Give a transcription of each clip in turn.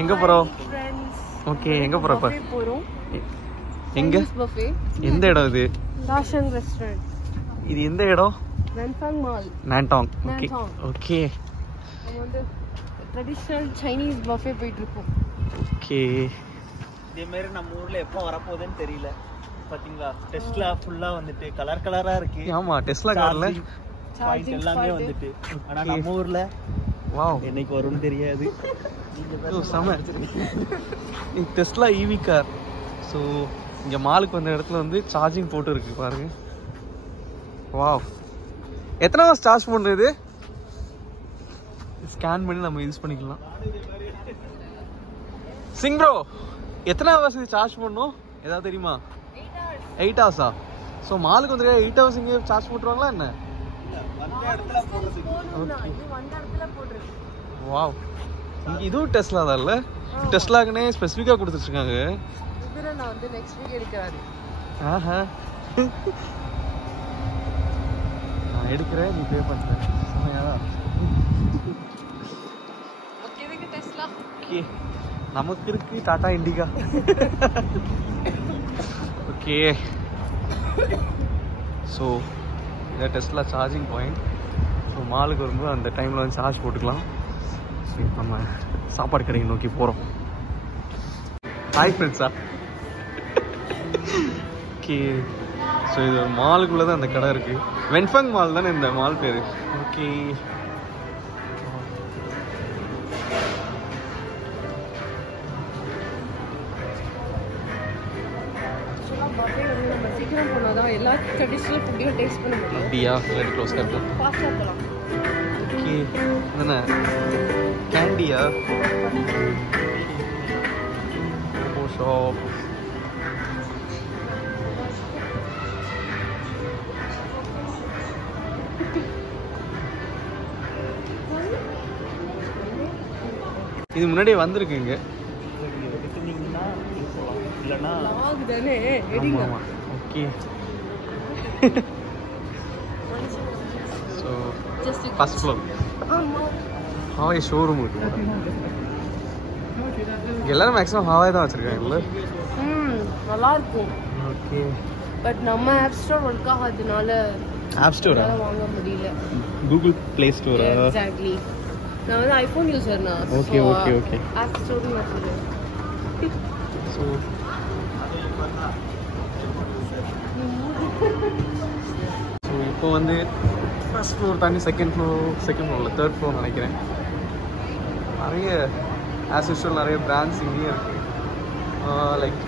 எங்க போறோம்? ஓகே, எங்க போறோம் இப்ப? எங்க? எந்த இடம் இது? ராஷன் ரெஸ்டாரண்ட். இது எந்த இடம்? Nantong mall. Nantong. Okay okay. நம்ம வந்து ட்ரெடிஷனல் சைனீஸ் பஃபே போயிட்டு இருக்கோம். ஓகே. இதே மாதிரி நம்ம ஊர்ல எப்போ வரப்போகுதுன்னு தெரியல. பாத்தீங்களா டெஸ்லா ஃபுல்லா வந்துட்டு கலர் கலரா இருக்கு. ஆமா டெஸ்லா கார்ல சார்ஜிங் எல்லாமே வந்துட்டு. ஆனா நம்ம ஊர்ல வாவ் என்னைக்கு வரும்னு தெரியாது. செம. இது டெஸ்லா ஈவி கார். ஸோ இங்க மாலுக்கு வந்த இடத்துல வந்து சார்ஜிங் போட்டு இருக்கு பாருங்க. வாவ். எத்தனை ஹவர்ஸ் சார்ஜ் பண்ணுறது? ஸ்கேன் பண்ணி நம்ம யூஸ் பண்ணிக்கலாம். சிங் ப்ரோ, எத்தனை ஹவர்ஸ் இது சார்ஜ் பண்ணணும் ஏதாவது தெரியுமா? 8 ஹவர்ஸா? ஸோ மாலுக்கு வந்து 8 ஹவர்ஸ் இங்கே சார்ஜ் போட்டுருவாங்களா என்ன? வாவ். இங்கே இதுவும் டெஸ்லா தான் இல்லை? டெஸ்லாக்குன்னே ஸ்பெசிஃபிக்காக கொடுத்துருக்காங்க. நான் வந்து நெக்ஸ்ட் வீக் எடுக்கிறேன். ஆஹா, நான் எடுக்கிறேன், நீ பே பண்ணுற. செம்மையாதா? ஓகே, நமக்கு இருக்கு டாடா இண்டிகா. ஓகே, ஸோ இதை டெஸ்லா சார்ஜிங் பாயிண்ட். ஸோ மாலுக்கு வரும்போது அந்த டைமில் வந்து சார்ஜ் போட்டுக்கலாம். ஸோ இப்போ நம்ம சாப்பாடு கடையை நோக்கி போகிறோம். ஹாய் ஃப்ரெண்ட்ஸா. ஓகே, ஸோ இது ஒரு மாலுக்குள்ளே தான் அந்த கடை இருக்குது. வென்ஃபங் மால் தானே இந்த மால் பேர். ஓகே, சீக்கிரம் போனாதான் எல்லா ட்ரெடிஷனல் ஃபுட்டையும் டேஸ்ட் பண்ண முடியும். அப்படியா? இல்லாட்டி க்ளோஸ் கரெக்டாக. ஃபாஸ்ட்டாக போகலாம். ஓகே, என்ன கேண்டியா? ஓ ஷாப். இது முன்னாடியே வந்திருக்குங்க. இல்லைன்னா தானே. ஆமாம். Okay, so first floor Huawei showroom இருக்கு. எல்லாரும் மேக்ஸிமம் ஹாவாய் தான் வச்சுருக்காங்கல்ல. நல்லா இருக்கும். ஓகே, பட் நம்ம ஆப் ஸ்டோர் ஒர்க் ஆகாததுனால ஆப் ஸ்டோரா? வாங்க முடியல. கூகுள் ப்ளே ஸ்டோரா? எக்ஸாக்ட்லி. நான் வந்து ஐஃபோன் யூசர்னா. Okay okay okay. App store நான் சொல்றேன். ஸோ இப்போ வந்து ஃபர்ஸ்ட் ஃப்ளோர் தாண்டி செகண்ட் ஃப்ளோரில் தேர்ட் ஃப்ளோர் நினைக்கிறேன். நிறைய ஆஸ் யூஷுவல் நிறைய பிராண்ட்ஸ் இங்கேயும் இருக்குது. லைக்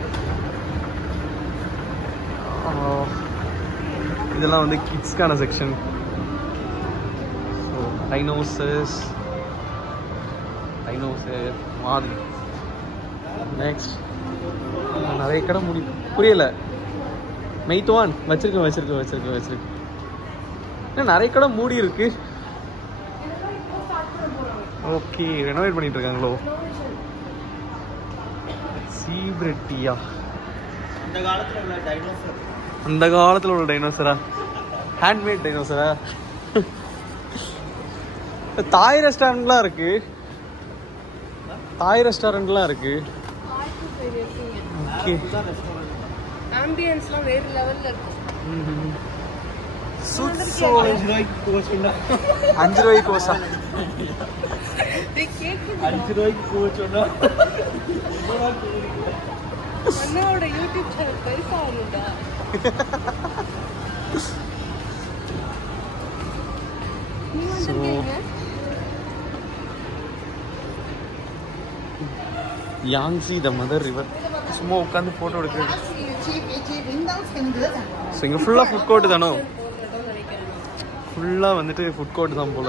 இதெல்லாம் வந்து கிட்ஸ்க்கான செக்ஷன். ஸோ டைனோசர் மாதிரி. நெக்ஸ்ட் நிறைய கடை புரியல. மெய்த்துவான் வச்சிருக்கேன். நிறைய கடை மூடி இருக்கு. ஓகே, ரெனோவேட் பண்ணிட்டு இருக்காங்களோ? சீப்ரெட்டியா? அந்த காலத்துல உள்ள டைனோசரா? ஹேண்ட்மேட் டைனோசரா? தாய் ரெஸ்டாரண்ட்லாம் இருக்கு. ஓகே, ஆம்பியன்ஸ்லாம் வேற லெவல்ல இருக்கும். 5 ரூபாய்க்கு கோசா? 5 ரூபாய்க்கு கோச்சோன்னா அண்ணாவோட யூடியூப் சேனல் பெருசா ஆகும்டா. Yangtze the mother river. சும்மா உட்காந்து ஃபோட்டோ எடுக்கிறது. ஸோ இங்கே ஃபுல்லாக ஃபுட் கோர்ட்டு தானோ? ஃபுல்லாக வந்துட்டு ஃபுட் கோர்ட் தான் போல.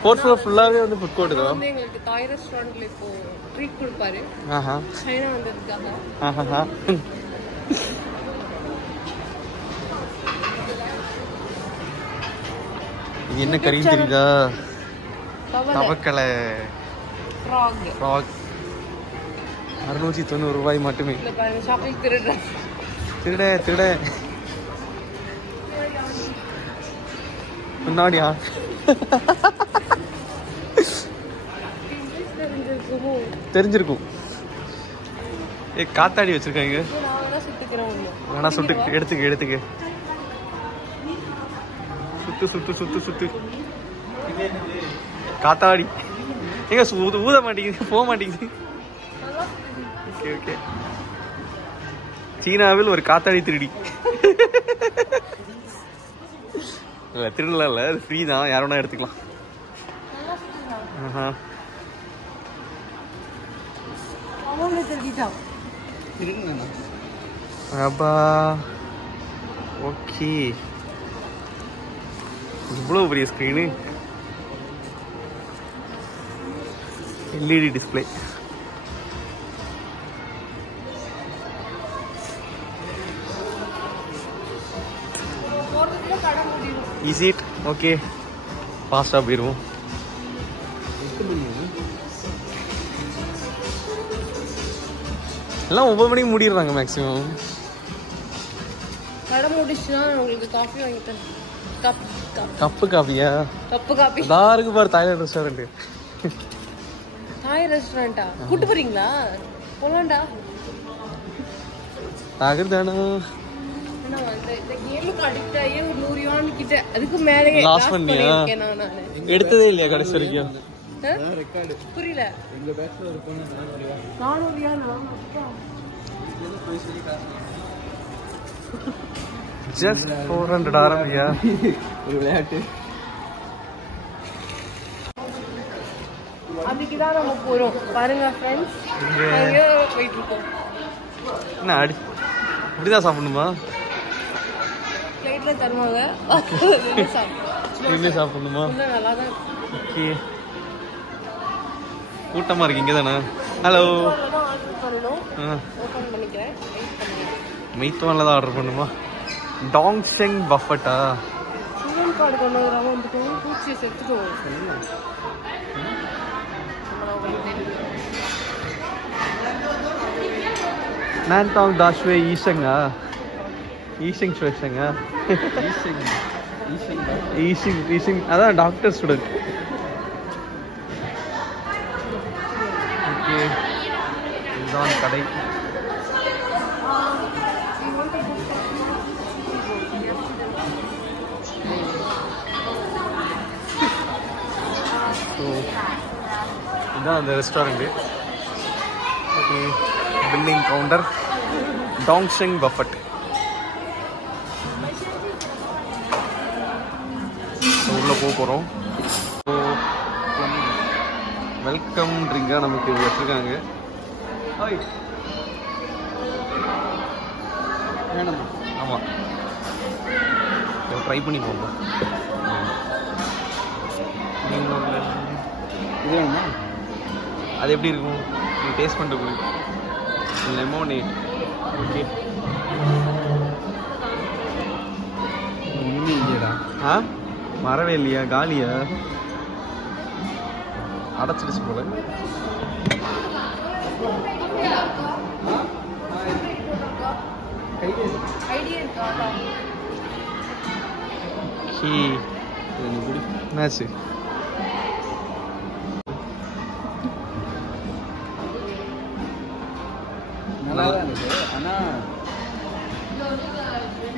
ஃபோர்த் ஃப்ளோர் ஃபுல்லாகவே வந்து ஃபுட் கோர்ட்டு தான். எங்களுக்கு தாய் ரெஸ்டாரண்ட்ல இப்போ ட்ரீட் கொடுப்பாரு. ஆஹா, சைனா வந்ததுக்காக. ஆஹா. இது என்ன கறின்னு தெரியுதா? தவக்கலை ஃப்ராக். 690 ரூபாய் மட்டுமே. திருட முன்னாடியா? தெரிஞ்சிருக்கும். காத்தாடி வச்சிருக்காங்க. வேணா சுட்டு எடுத்துக்க. சுத்து காத்தாடி எங்க ஊத மாட்டேங்குது, போக மாட்டேங்குது. ஓகே. சீனாவில் ஒரு காத்தாடி திருடி. இல்ல திருடலாம் இல்ல, அது ஃப்ரீ தான், யார் வேணா எடுத்துக்கலாம். அப்பா ஓகே. இவ்வளோ பெரிய screen, LED display. Is it? Okay, ஃபாஸ்ட்டாக போயிடுவோம். எல்லாம் 9 மணிக்கு மூடிடுறாங்க மேக்ஸிமம். கடை முடிச்சுனா உங்களுக்கு காஃபி வாங்கி தரேன். கப்பு காஃபியா? கப்பு காஃபி தான் இருக்கு பாரு, தாய்லாந்து ரெஸ்டாரண்ட். தாய் ரெஸ்டாரண்டா? கூட்டு போறீங்களா? போலாம்டா. தாகர்தானா நான் வந்து இந்த கேமுக்கு அடிக்ட் ஆகி ஒரு 100 யுவான் கிட்ட அதுக்கு மேலே லாஸ் பண்ணியா? எடுத்ததே இல்லையா கடைசி வரைக்கும்? புரியல. எங்க பேட்ச்ல ஒரு பொண்ணு 400 யுவான் ஜஸ்ட் 400 ஆரம்பியா? ஒரு விளையாட்டு. அதுக்குதான் நம்ம போறோம் பாருங்க ஃப்ரெண்ட்ஸ். அங்க போயிட்டு இருக்கோம். என்ன அடி இப்படிதான் சாப்பிடணுமா? பிளேட்ல தருவாங்க, இங்கே சாப்பிடணுமா? நல்லா தான். ஓகே, கூட்டமா இருக்கு இங்கே தானே. ஹலோ, ஓபன் பண்ணிக்கிறேன். மெய்த்வான்ல தான் ஆர்டர் பண்ணுமா? டாங்ஷெங் பஃபட்டா? ஸ்டூடெண்ட் கார்டு கொண்டு வராம வந்துட்டு பூச்சி செத்துட்டோம். நான்டாங் தாஷ்வே ஈஷங்கா? ஈஷிங் ஸ்வேஷங்கா? ஈஷிங் அதான் டாக்டர் ஸ்டூடெண்ட். ஓகே, இதுதான் கடை. ஸோ இதுதான் அந்த ரெஸ்டாரண்ட்டு. ஓகே, பில்லிங் கவுண்டர், டாங்ஷெங் பஃபட். உள்ளே போக போகிறோம். ஸோ வெல்கம் ட்ரிங்காக நமக்கு வச்சுருக்காங்க. வேணாமா? ஆமாம், ட்ரை பண்ணி போங்க. இது வேணுமா? அது எப்படி இருக்கும் நீ டேஸ்ட் பண்ணிட்டு போய். லெமோனேட். ஓகே, இன்னும் இல்லையடா. ஆ வரவே இல்லையா? காலியா? அடைச்சிடுச்சு போல. என்னாச்சு? நல்லா தான் இருக்கு. ஆனா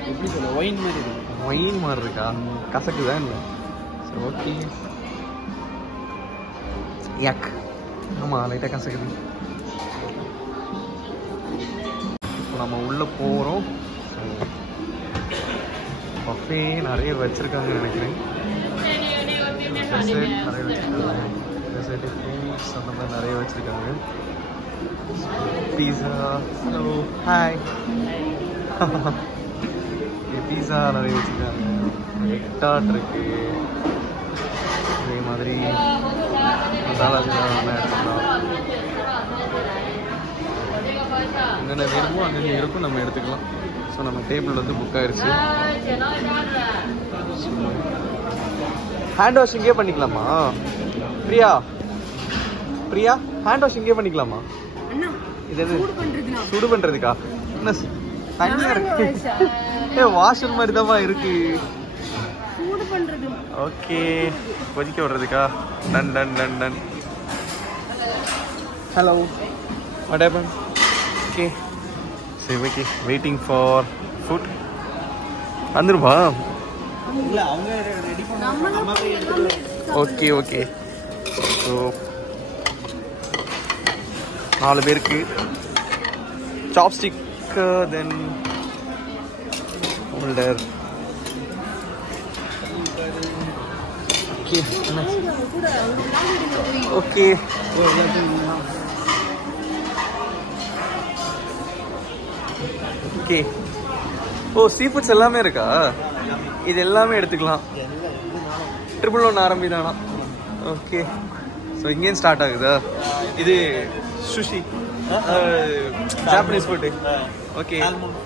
எப்படி சொல்ல, ஒயின் மாதிரி இருக்கு. ஒயின் மாதிரி இருக்கா? கசக்குதான் இல்லை? சரி ஓகே. யக். ஆமாம், லைட்டாக கசக்குது. இப்போ நம்ம உள்ளே போகிறோம். பஃபே நிறைய வச்சுருக்காங்கன்னு நினைக்கிறேன். டெசர்ட் நிறைய வச்சுருக்காங்க. டெசர்ட் ஃப்ரூட்ஸ் அந்த மாதிரி நிறைய வச்சுருக்காங்க. பீஸா. Hello, hi. பீஸா நிறைய வச்சுருக்காங்க. எக் டாட் இருக்கு. அதே மாதிரி மசாலா எடுத்துக்கலாம். என்னென்ன வேணுமோ அங்கங்கே இருக்கும், நம்ம எடுத்துக்கலாம். ஸோ நம்ம டேபிள் வந்து புக் ஆயிடுச்சு. ஹேண்ட் வாஷ் இங்கே பண்ணிக்கலாமா? பிரியா, ஹேண்ட் வாஷ் இங்கே பண்ணிக்கலாமா? இது எது? சுடு பண்ணுறதுக்கா? என்ன தனியாக இருக்கு? வாஷர் மாதிரி தான் இருக்கு. ஓகே, கொதிக்க விடுறதுக்கா? Done done done done. Hello. What happened? Okay. So okay, waiting for food. வந்துருவா. இல்ல அவங்க ரெடி பண்ணாங்க. Okay okay. ஸோ 4 பேருக்கு சாப்ஸ்டிக், தென் ஹோல்டர். Okay okay. ஓகே. ஓ சீ ஃபுட்ஸ் எல்லாமே இருக்கா? இது எல்லாமே எடுத்துக்கலாம். 111 ஆரம்பி தானா? ஓகே. ஸோ இங்கேயும் ஸ்டார்ட் ஆகுதா? இது sushi, Japanese food. Okay.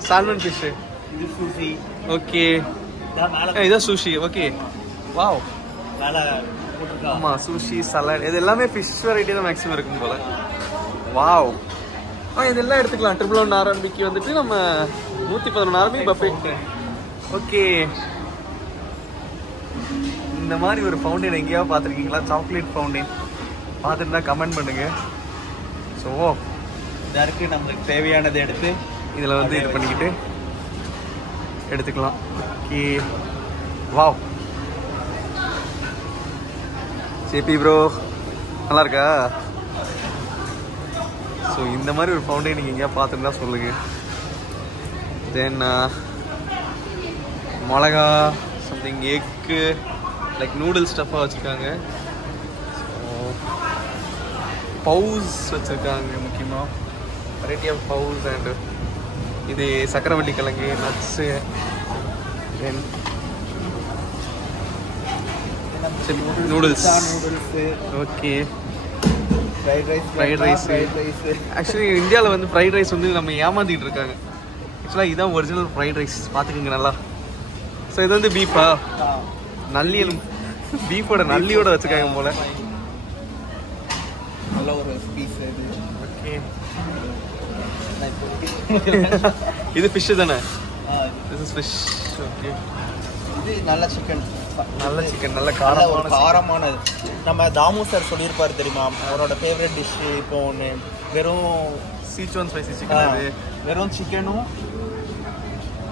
Salmon fish. இது சுஷி. ஓகே. இதான் சுஷி. ஓகே. வாவ். மேலே போட்டிருக்கா. ஆமாம், சுஷி, சலாட், இது எல்லாமே ஃபிஷ் வெரைட்டி தான் மேக்ஸிமம் இருக்கும் போல். வாவ். இதெல்லாம் எடுத்துக்கலாம். 111 ஆரம்பிக்கு வந்துட்டு நம்ம 111 ஆரம்பி பஃபே. ஓகே. இந்த மாதிரி ஒரு ஃபவுண்டைன் எங்கேயாவது பார்த்துருக்கீங்களா? சாக்லேட் ஃபவுண்டைன் பார்த்துட்டுனா கமெண்ட் பண்ணுங்க. ஸோ இதற்கு நம்மளுக்கு தேவையானதை எடுத்து இதில் வந்து இது பண்ணிக்கிட்டு எடுத்துக்கலாம். ஓகே. வாவ். சேபி ப்ரோ நல்லா இருக்கா? ஸோ இந்த மாதிரி ஒரு ஃபவுண்டைன் நீங்கள் எங்கேயா பார்த்துருந்தா சொல்லுங்கள். தென் மிளகா, சம்திங், எக்கு, லைக் நூடுல்ஸ் ஸ்டஃப்பாக வச்சுருக்காங்க. ஸோ பவுஸ் வச்சுருக்காங்க. முக்கியமாக வெரைட்டி ஆஃப் பவுஸ். அண்டு இது சக்கரவள்ளி கிழங்கு, nuts, then noodles. Okay. Fried rice. Actually இந்தியாவில் வந்து ஃப்ரைட் ரைஸ் வந்து நம்ம ஏமாத்திட்டு இருக்காங்க. ஆக்சுவலாக இதுதான் ஒரிஜினல் ஃப்ரைட் ரைஸ். பார்த்துக்கோங்க நல்லா. ஸோ இது வந்து பீஃபா, நல்லி, பீஃபோட நல்லியோட வச்சுருக்காங்க போல. நல்ல ஒரு பீஸ் இது. ஓகே. இது ஃபிஷ்ஷு தானே? This is fish. ஓகே. இது நல்ல சிக்கன். நல்ல சிக்கன், நல்ல காரமானது. நம்ம தாமு சார் சொல்லியிருப்பாரு தெரியுமா, அவரோட ஃபேவரட் டிஷ்ஷு இப்போ ஒன்று வெறும் சீச்சுவன் ஸ்பைசி சிக்கன். வெறும் சிக்கனும்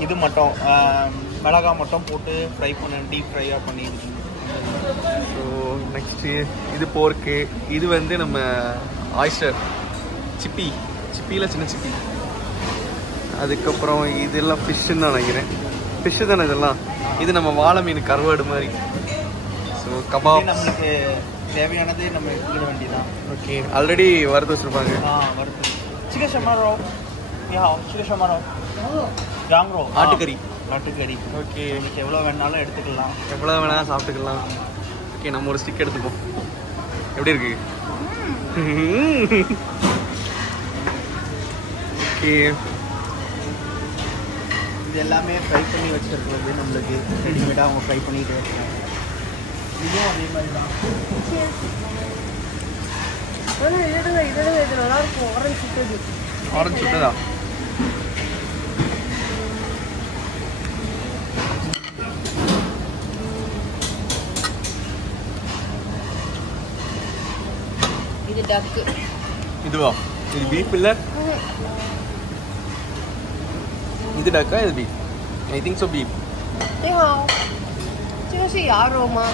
இது மட்டும் மிளகாய் மட்டும் போட்டு ஃப்ரை பண்ண, டீப் ஃப்ரையாக பண்ணியிருக்கு. ஸோ நெக்ஸ்ட்டு இது போர்க்கு. இது வந்து நம்ம ஆயிஸ்டர் சிப்பி, சிப்பியில் சின்ன சிப்பி. அதுக்கப்புறம் இதெல்லாம் ஃபிஷ்ஷுன்னு தான் நினைக்கிறேன். ஃபிஷ்ஷு தானே இதெல்லாம்? இது நம்ம வாழை மீன் கருவாடு மாதிரி. So kebab. நம்மளுக்கு தேவையானதே நம்ம எடுத்துக்க வேண்டியதான். ஓகே. ஆல்ரெடி வறுத்து வச்சுருப்பாங்க. வறுத்து சிக்கன் ஷமாரோ. சிக்கன் ஷமாரோ, ஜாங்ரோ, ஆட்டுக்கறி. ஆட்டுக்கறி. ஓகே. இன்னைக்கு எவ்வளோ வேணாலும் எடுத்துக்கலாம், எவ்வளோ வேணாலும் சாப்பிட்டுக்கலாம். ஓகே. நம்ம ஒரு ஸ்டிக் எடுத்துப்போம். எப்படி இருக்கு? ஓகே. இது எல்லாமே ஃப்ரை பண்ணி வச்சுருக்கிறது நம்மளுக்கு ரெடிமேடாக அவங்க ஃப்ரை பண்ணிட்டு வச்சுருக்காங்க. இதுவும் அதே மாதிரி தான். இது நல்லா இருக்கும். ஆரஞ்சு சுட்டது. ஆரஞ்சு சுட்டதா? இது டக்கு. இதுவா? இது பீஃப் இல்லை? இது டக்கா? இது beef? I think so beef. 你好，这个是鸭肉吗？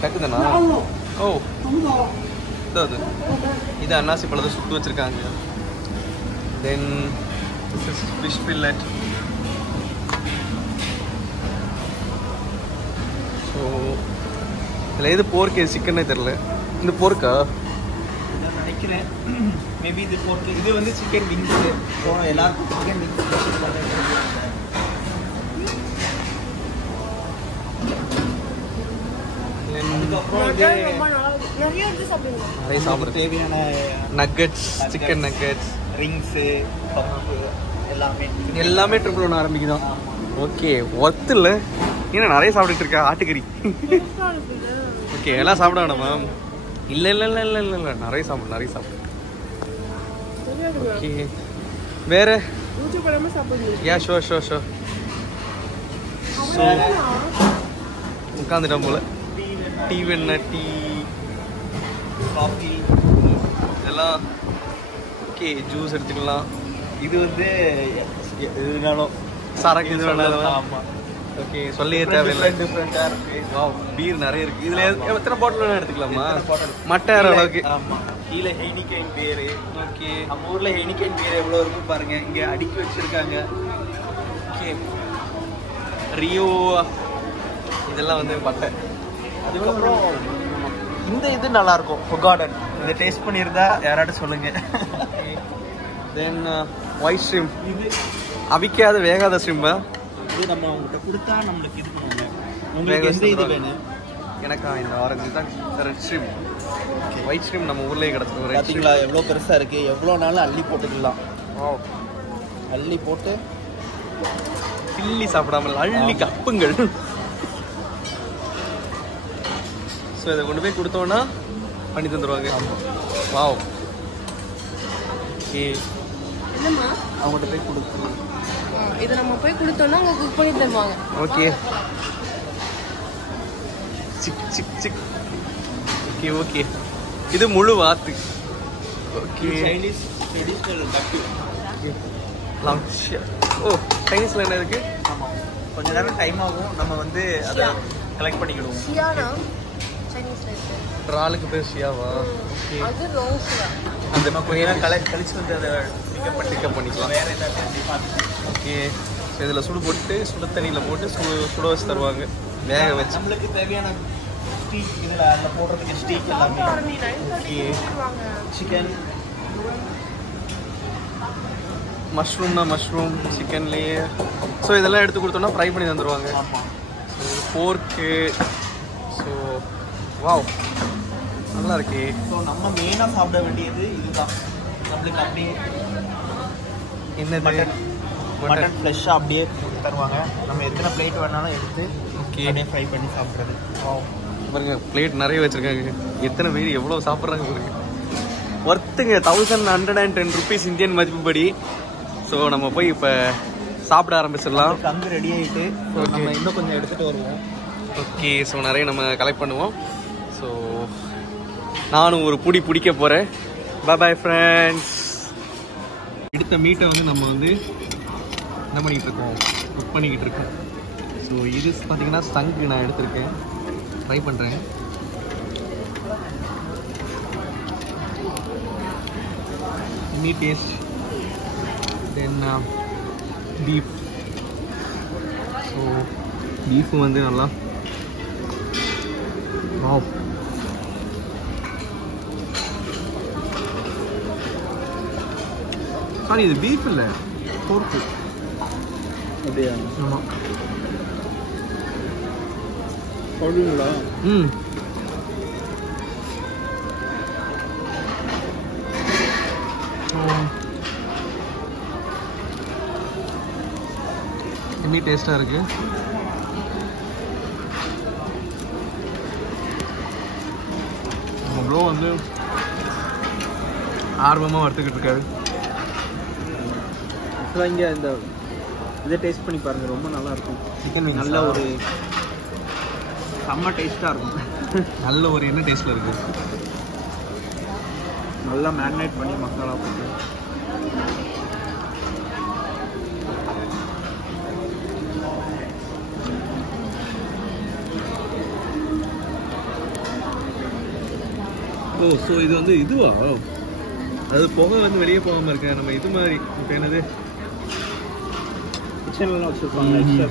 duck தானா? ஓ, இது இது அன்னாசி பழத்தை சுட்டு வச்சுருக்காங்க. Then this is fish fillet. So இதில் எது போர்க்கு, எது சிக்கனே தெரில. இந்த போர்க்கா நான் நினைக்கிறேன் மேபி இது போட்டு. இது வந்து சிக்கன் விங்ஸு. எல்லாருக்கும் சிக்கன் விங்ஸ். அதுக்கப்புறம் இது நிறைய எடுத்து சாப்பிடுங்க. நிறைய சாப்பிட்றது தேவையான நக்கட்ஸ், சிக்கன் நக்கட்ஸ், ரிங்ஸு, பப்பு எல்லாமே எல்லாமே 111 ஆரம்பிக்குதான். ஓகே. ஒர்த்து இல்லை. ஏன்னா நிறைய சாப்பிட்டுட்டு இருக்கா ஆட்டுக்கறி. ஓகே. எல்லாம் சாப்பிட வேணாம் மேம்? இல்லை இல்லை இல்லை இல்லை இல்லை இல்லை, நிறைய சாப்பிடு, நிறைய சாப்பிடு. ஓகே. வேறு? Yeah sure sure sure. So உட்காந்துட்டோம் போல். டீ வேணா? டீ, காஃபி, ஓகே ஜூஸ் எடுத்துக்கலாம். இது வந்து எதுனாலும் சரக்கு இது வேணாலும். ஆமாம். ஓகே சொல்லியே தேவையில்லை. டிஃப்ரெண்ட்டாக இருக்கு. வாவ் பீர் நிறைய இருக்கு. இதுல எத்தனை பாட்டில் வேணா எடுத்துக்கலாமா? பாட்டில் மட்டை அளவுக்கு. ஆமாம். கீழே ஹெய்னிகேன் பேரு. ஓகே நம்ம ஊர்ல ஹெய்னிகேன் பேர் எவ்வளோ இருக்கு பாருங்க. இங்க அடுக்கி வச்சிருக்காங்க. ஓகே ரியோ இதெல்லாம் வந்து மட்டை. அதுக்கப்புறம் இந்த இது நல்லா இருக்கும். ஃபொகார்டன். இதை டேஸ்ட் பண்ணியிருந்தா யாராட்டும் சொல்லுங்க. தென் ஒயிட் ஸ்ட்ரீம். இது அவிக்காத வேகாத ஸ்ட்ரீம்பா? இது நம்ம அவங்ககிட்ட கொடுத்தா நம்மளுக்கு இது பண்ணுவாங்க. உங்களுக்கு எந்த இது வேணும்? எனக்கா இந்த ஆரஞ்சு தான் ரெட் ஸ்ட்ரீம். ஒயிட் ஸ்ட்ரீம் நம்ம ஊர்லேயே கிடச்சிடும். ரெட் ஸ்ட்ரீம் பார்த்தீங்களா எவ்வளோ பெருசாக இருக்குது. எவ்வளோ நாளும் அள்ளி போட்டுக்கலாம். அள்ளி போட்டு கிள்ளி சாப்பிடாமல் அள்ளி கப்புங்கள். ஸோ இதை கொண்டு போய் கொடுத்தோன்னா பண்ணி தந்துடுவாங்க. வாவ் ஓகே என்னம்மா அவங்ககிட்ட போய் கொடுக்கணும். இதை நம்ம போய் கொடுத்தோம்னா அவங்க குக் பண்ணி தருவாங்க. Okay sick sick sick. Okay okay இது முழு வாத்து. ஓகே சைனீஸ் ட்ரெடிஷ்னல் டக்கு. லஞ்ச். ஓ சைனீஸில் என்ன இருக்கு? ஆமாம். கொஞ்ச நேரம் டைம் ஆகும். நம்ம வந்து அதை கலெக்ட் பண்ணிக்கிடுவோம். ஷியானா சைனீஸ்ல இருக்கு. இறாலுக்கு பேர் ஷியாவா? ஓகே அது ரோஸ்ல. அந்த மாதிரி கொஞ்ச நேரம் கழிச்சு வந்து அதை பிக்கப் பண்ணிக்கலாம். வேறு ஏதாவது ஓகே ஸோ இதில் சுடு போட்டு சுடு தண்ணியில் போட்டு சுட வச்சு தருவாங்க. வேக வச்சு நம்மளுக்கு தேவையான ஸ்டீக் இதில் அதில் போடுறதுக்கு ஸ்டீக் எல்லாமே. ஓகே சிக்கன் மஷ்ரூம்னா மஷ்ரூம் சிக்கன்லேயே. ஸோ இதெல்லாம் எடுத்து கொடுத்தோன்னா ஃப்ரை பண்ணி தந்துடுவாங்க. ஆமாம். ஸோ போர்க்கு. ஸோ வாவ் நல்லா இருக்கே. ஸோ நம்ம மெயினாக சாப்பிட வேண்டியது இதுதான். நம்மளுக்கு அப்படியே என்னது? மட்டன் ஃப்ரெஷ்ஷாக அப்படியே தருவாங்க. நம்ம எத்தனை பிளேட் வேணாலும் எடுத்து ஓகே அப்படியே ஃப்ரை பண்ணி சாப்பிட்றது. பாருங்க பிளேட் நிறைய வச்சுருக்காங்க. எத்தனை பேர் எவ்வளோ சாப்பிட்றாங்க பாருங்க. ஒர்த்துங்க 1110 ருபீஸ் இந்தியன் மதிப்புப்படி. ஸோ நம்ம போய் இப்போ சாப்பிட ஆரம்பிச்சிடலாம். அங்கே ரெடி ஆகிட்டு நம்ம இன்னும் கொஞ்சம் எடுத்துகிட்டு வருவோம். ஓகே ஸோ நிறைய நம்ம கலெக்ட் பண்ணுவோம். ஸோ நானும் ஒரு பிடிக்க போகிறேன். Bye friends. எடுத்த மீட்டை வந்து நம்ம வந்து என்ன பண்ணிக்கிட்டு இருக்கோம்? குக் பண்ணிக்கிட்டு இருக்கோம். ஸோ இது பார்த்தீங்கன்னா ஸ்டங்க் நான் எடுத்திருக்கேன். ட்ரை பண்ணுறேன். Meat taste. Then beef. So beef வந்து நல்லா வாவ். சாரி இது பீஃப் இல்லை போர்க்கு. அப்படியா? ஆமாம். சொல்லுங்களா? ம் எம்மி டேஸ்ட்டாக இருக்குது. நம்ம ப்ரோ வந்து ஆர்வமாக வறுத்துக்கிட்டு இருக்காரு. ஆக்சுவலாக இங்கே இந்த இதை டேஸ்ட் பண்ணி பாருங்கள். ரொம்ப நல்லாயிருக்கும். சிக்கன் மீன் நல்ல ஒரு செம்ம டேஸ்ட்டாக இருக்கும். நல்ல ஒரு என்ன டேஸ்ட்டில் இருக்குது. நல்லா மேரினேட் பண்ணி மசாலா போட்டு ஓ ஸோ இது வந்து இதுவா? அது புகை வந்து வெளியே போகாமல் இருக்க நம்ம இது மாதிரி இப்போ என்னது கிச்சன்லாம் வச்சுருப்பாங்க. எக்ஸ்ட்ரா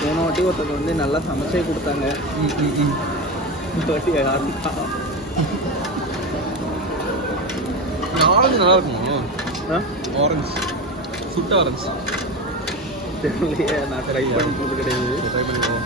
போன வாட்டி ஒருத்தர் வந்து நல்லா சமைச்சே கொடுத்தாங்க. இந்த வாட்டி யாருக்கா ஆரஞ்சு நல்லா இருக்குமா? ஆரஞ்சு சுட்ட ஆரஞ்சு தெரியலையே. நான் ட்ரை பண்ணது கிடையாது. ட்ரை பண்ணிடுவோம்.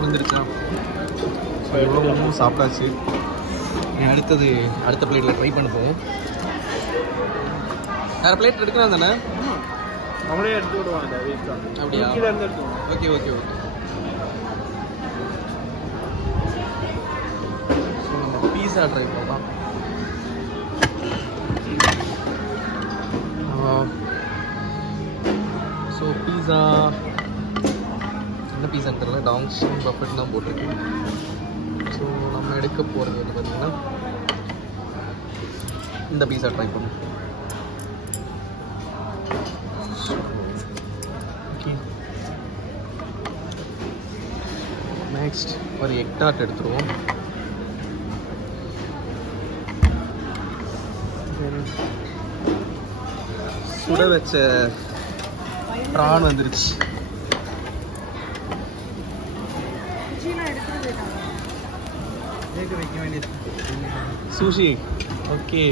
வந்துருச்சா? எவ்வளோ சாப்பிட்டாச்சு. அடுத்தது அடுத்த பிளேட்டில் ட்ரை பண்ண போவோம். வேறு பிளேட் எடுக்கலாம் தானே? அவங்களே எடுத்து விடுவாங்க வேஸ்ட்டாக. அப்படியா? கீழே இருந்து எடுத்துவோம். Okay okay okay. ஸோ நம்ம பீஸா ட்ரை பண்ணலாம். ஸோ பீஸா என்ன பீஸான்னு தெரியல, டாங்ஸ் பஃபெட் தான் போட்டிருக்கு. ஸோ நம்ம எடுக்க போகிறது வந்து பார்த்தீங்கன்னா இந்த பீஸா ட்ரை பண்ணுவோம். ஓகே, நெக்ஸ்ட் ஒரு எக் டார்ட் எடுத்துருவோம். சுட வச்ச ப்ரான் வந்துருச்சு. வேக வைக்க வேண்டியது சூஷி. ஓகே,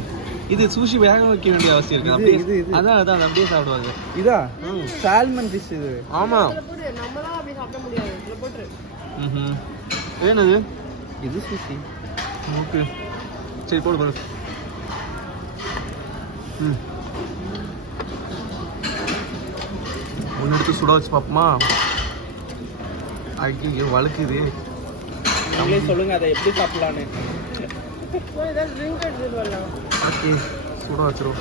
இது சூஷி வேக வைக்க வேண்டிய அவசியம் இருக்கு. அப்படியே அதான் அதான் அது அப்படியே சாப்பிடுவாங்க. இதா சால்மன் ஃபிஷ் இது. ஆமா, நம்மளாம் அப்படி சாப்பிட முடியாது. இதுல போட்டு என்னது இது சூஷி. ஓகே, சரி போடு போடு. ஒன்று எடுத்து சுட வச்சு பார்ப்போமா? ஐயோ வழுக்குது. நீங்களே சொல்லுங்க அதை எப்படி சாப்பிடலான்னு. ஏதாவது ட்ரிங்க் எடுத்துட்டு வரலாம். ஓகே, சுட வச்சிரும்.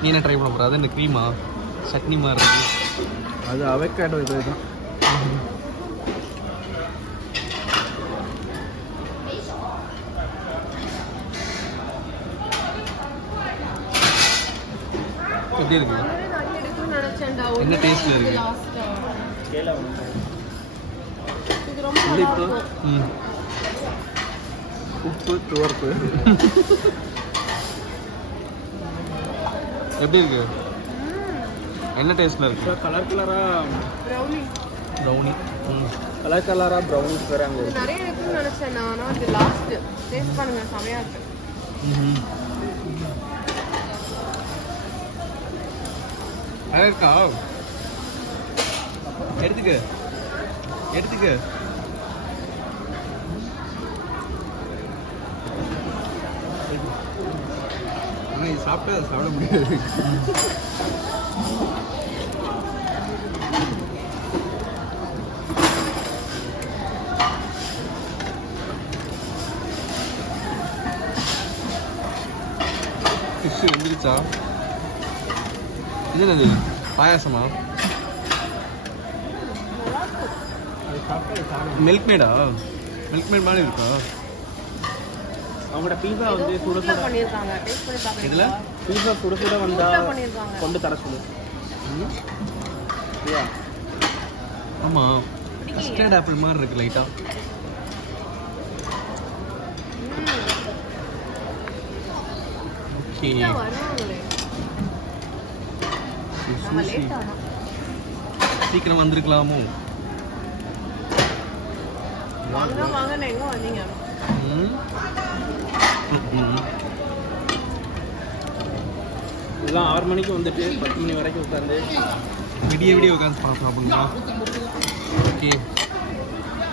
நீ என்ன ட்ரை பண்ண போற? அது என்ன க்ரீமா சட்னி மாதிரி இருக்கு. அது அவகேடோ இதுதான். எப்படி இருக்கு? நிறைய எடுக்கணும்னு நினைச்சேன்டா. என்ன டேஸ்ட்ல இருக்கு? லாஸ்டா கேல வந்து இது ரொம்ப நல்லா இருக்கும். உப்பு துவர்ப்பு. எப்படி இருக்கு? என்ன டேஸ்ட்ல இருக்கு? கலர் கலரா ப்ரௌனி. ப்ரௌனி. கலர் கலரா ப்ரௌனிஸ் வராங்க. இது நிறைய எடுக்கணும்னு நினைச்சேன் நான். ஆனா இது லாஸ்ட் டேஸ்ட் பண்ணுங்க, செமையா இருக்கு. அழகா எடுத்துக்க எடுத்துக்க. ஆனால் இது சாப்பிட்டா அதை சாப்பிட முடியாது. ஃபிஷ் வந்துருச்சா? இது என்னது? பாயாசமா? மில்க் மேடா? மில்க் மேட் மாதிரி இருக்கா? அவங்களோட பீஸா வந்து சுட சூடா சுட பண்ணிருக்காங்க. டேஸ்ட் பண்ணி பாருங்க. இதுல பீஸா சுட சுட வந்தா சூடா பண்ணிருக்காங்க. கொண்டு தர சொல்லு. ஆமா, கஸ்டர்ட் ஆப்பிள் மாதிரி இருக்கு லைட்டா. ஓகே, வருவாங்களே. நம்ம லேட் ஆனோம். சீக்கிரம் வந்திருக்கலாமோ? வாங்க வாங்கன்னு எங்க வந்தீங்க? இதெல்லாம் 6 மணிக்கு வந்துட்டு 10 மணி வரைக்கும் உட்காந்து விடிய விடிய உட்காந்து சாப்பிடுங்களா? ஓகே,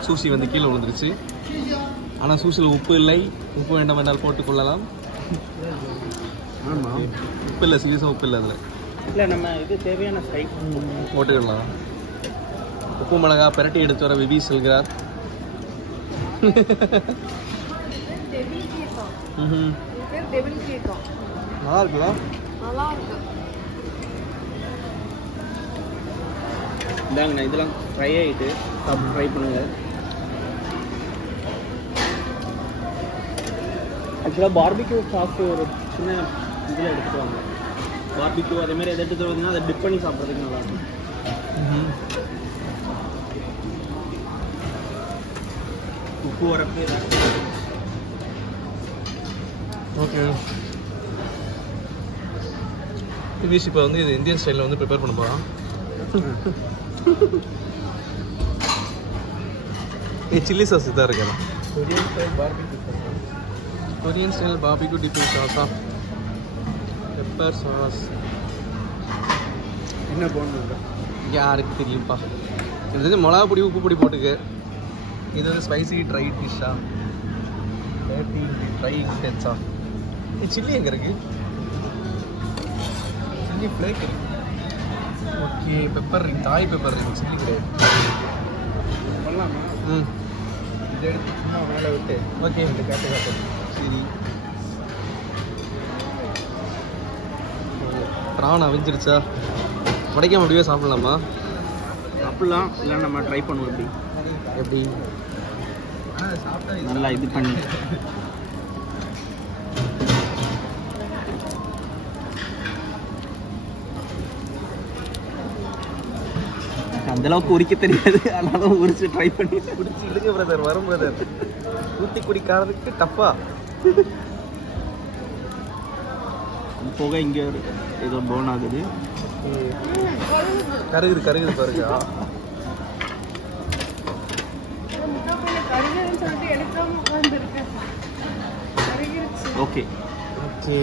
சூஷி வந்து கீழே விழுந்துருச்சு. ஆனால் சூஷியில் உப்பு இல்லை. உப்பு வேண்டாம் வேண்டால் போட்டுக்கொள்ளலாம். ஆமாம், உப்பு இல்லை, சீரியஸாக உப்பு இல்லை அதில். இல்லை நம்ம இது தேவையான ஸ்டைக் போட்டுக்கலாம். உப்பு மிளகா பிரட்டி எடுத்து வர விவி செல்கிறார். டெபிள் கேக்கா. ம், இது பேர் டெபிள் கேக்கா. நல்லா இருக்குல்ல? நல்லா இருக்கு. இந்தாங்கண்ணா, இதெல்லாம் ஃப்ரை ஆகிட்டு சாப்பிட்டு ட்ரை பண்ணுங்க. ஆக்சுவலாக பார்பிக்யூ சாஸ் ஒரு சின்ன இதில் எடுத்துட்டு வாங்க. பார்பிக்யூ அதேமாதிரி எதை எடுத்துட்டு வந்தீங்கன்னா அதை டிப் பண்ணி சாப்பிட்றதுக்கு நல்லாயிருக்கும். உப்பு வரப்பு ஓகே, விவிஸ் இப்போ வந்து இது இந்தியன் ஸ்டைலில் வந்து ப்ரிப்பேர் பண்ண போகிறான். சில்லி சாஸ் இதாக இருக்கா? Korean style barbecue sauce. Korean style barbecue dipping சாஸா? பெப்பர் சாஸ் என்ன போடணும்? யாருக்கு தெரியும்ப்பா. இது வந்து மிளகா பொடி உப்பு பொடி போட்டுக்கு. இது வந்து ஸ்பைசி ட்ரை டிஷ்ஷா? ட்ரை இன்டென்ஸா சில்லி எங்கே இருக்கு? சில்லி ஃப்ளேக் இருக்கு. ஓகே பெப்பர் ரிங், தாய் பெப்பர் ரிங், சில்லி கிடையாது. பண்ணலாமா? ம் இதை எடுத்து சும்மா மேலே விட்டு ஓகே இந்த காட்டு சரி. ப்ரான் அவிஞ்சிருச்சா? உடைக்காம அப்படியே சாப்பிடலாமா? சாப்பிடலாம், இல்லை நம்ம ட்ரை பண்ணுவோம். எப்படி எப்படி சாப்பிட்டா நல்லா இது பண்ணி அந்த அளவுக்கு உரிக்க தெரியாது, அதனால உரிச்சு ட்ரை பண்ணி குடிச்சு இழுங்க பிரதர், வரும் பிரதர். தூத்துக்குடி காரத்துக்கு டஃப்பா. போக இங்கே ஏதோ போன் ஆகுது. கருகுது கருகுது பாருங்க. ஓகே ஓகே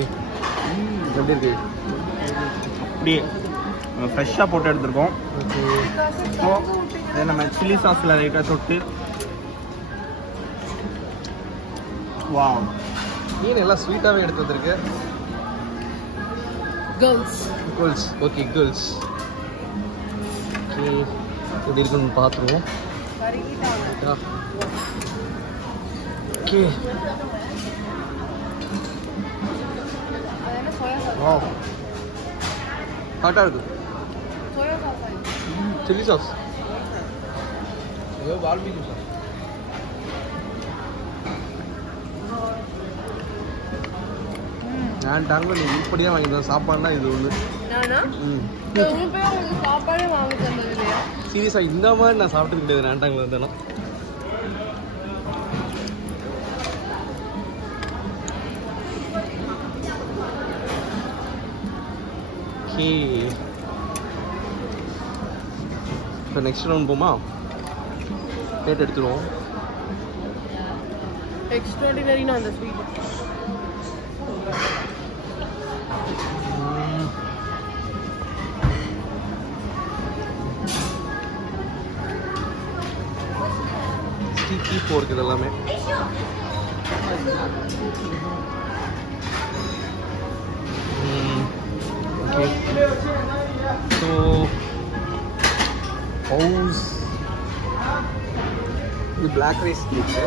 எப்படி இருக்கு? அப்படியே ஃப்ரெஷ்ஷாக போட்டு எடுத்துருக்கோம். ஓகே ஸோ இதை நம்ம சில்லி சாஸில் லைட்டாக தொட்டு வாவ். மீன் எல்லாம் ஸ்வீட்டாகவே எடுத்து வந்திருக்கு. Girls girls okay girls okay எப்படி இருக்குன்னு பார்த்துருவோம். ஓகே வாவ் ஹாட்டாக இருக்கு. Chilli sauce barbecue sauce. நான் டாங்கில் நீ இப்படியே வாங்கி தான் சாப்பாடுனா இது ஒன்று. சாப்பாடே வாங்கி தந்தது இல்லையா? சீரியஸாக இந்த மாதிரி நான் சாப்பிட்டது கிடையாது நான்டாங்கில் இருந்தேன்னா. ஓகே இப்போ நெக்ஸ்ட் ரவுண்ட் போமா? பிளேட் எடுத்துடுவோம். எக்ஸ்ட்ராடினரினா அந்த ஸ்வீட். ஸ்டீக்கி ஃபோர்க் இது எல்லாமே. ஓகே ஸோ ஹவுஸ் இது பிளாக் ரைஸ் கேக்கு.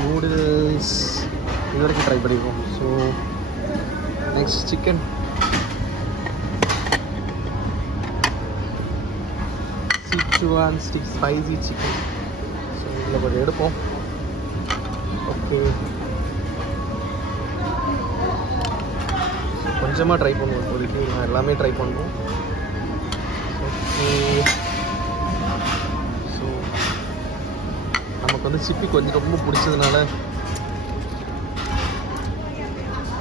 நூடுல்ஸ் இது வரைக்கும் ட்ரை பண்ணியிருக்கோம். So next chicken. Sichuan spicy chicken. So இதில் கொஞ்சம் எடுப்போம். ஓகே கொஞ்சமாக ட்ரை பண்ணுவோம். இப்போதைக்கு நான் எல்லாமே ட்ரை பண்ணுவோம். ஓகே ஸோ நமக்கு வந்து சிப்பி கொஞ்சம் ரொம்ப பிடிச்சதுனால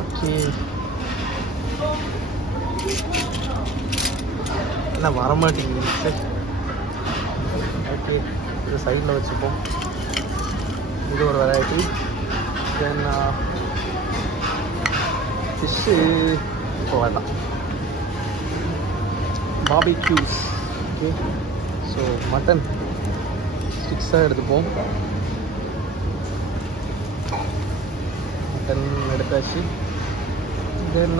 ஓகே என்ன வரமாட்டேங்குது. சரி ஓகே இது சைடில் வச்சுப்போம். இது ஒரு வெரைட்டி. தென் ஃபிஷ்ஷு இப்போ வேண்டாம். பார்பிக்யூஸ். ஓகே ஸோ மட்டன் ஸ்டிக்ஸாக எடுத்துப்போம். மட்டன் எடுத்தாச்சு. தென்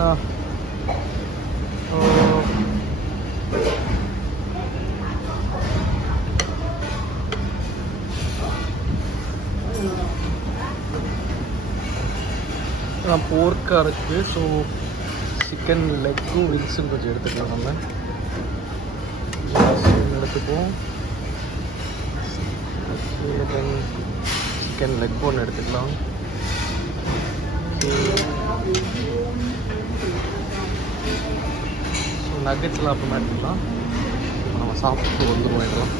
போர்க்காக இருக்குது. ஸோ சிக்கன் லெக்கும் விங்ஸும் கொஞ்சம் எடுத்துக்கலாம். நம்ம எடுத்துப்போம். தென் சிக்கன் லெக் ஒன்று எடுத்துக்கலாம். ஸோ நக்கெட்ஸ்லாம் அப்புறமா எடுத்துக்கலாம். நம்ம சாப்பிட்டு வந்துடுவோம் இதெல்லாம்.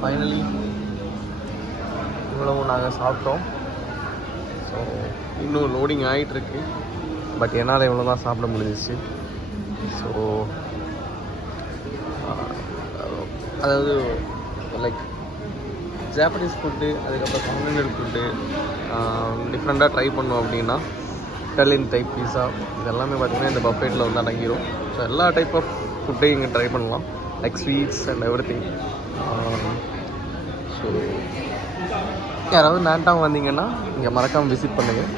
ஃபைனலி இவ்வளவு நாங்கள் சாப்பிட்டோம். ஸோ இன்னும் லோடிங் ஆகிட்டுருக்கு. பட் என்னால் இவ்வளோ தான் சாப்பிட முடிஞ்சிச்சு. ஸோ அதாவது லைக் ஜாப்பனீஸ் ஃபுட்டு, அதுக்கப்புறம் கான்டினென்டல் ஃபுட்டு டிஃப்ரெண்ட்டாக ட்ரை பண்ணோம் அப்படின்னா இட்டாலியன் டைப் பீஸா இது எல்லாமே பார்த்திங்கன்னா இந்த பஃபேட்டில் வந்து அடங்கிடும். ஸோ எல்லா டைப் ஆஃப் ஃபுட்டையும் இங்கே ட்ரை பண்ணலாம், like sweets and everything. So யாராவது நான்டாங் வந்தீங்கன்னா இங்கே மறக்காமல் விசிட் பண்ணுங்கள்.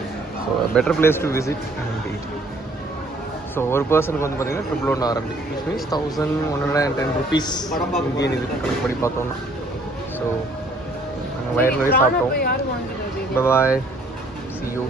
So better place to visit and eat. So ஒரு பர்சனுக்கு வந்து பார்த்தீங்கன்னா 111 RMB, which means 1110 rupees Indian இது கணக்கு படி பார்த்தோம்னா. ஸோ நாங்கள் வயிறு நிறைய சாப்பிட்டோம். பாய், see you.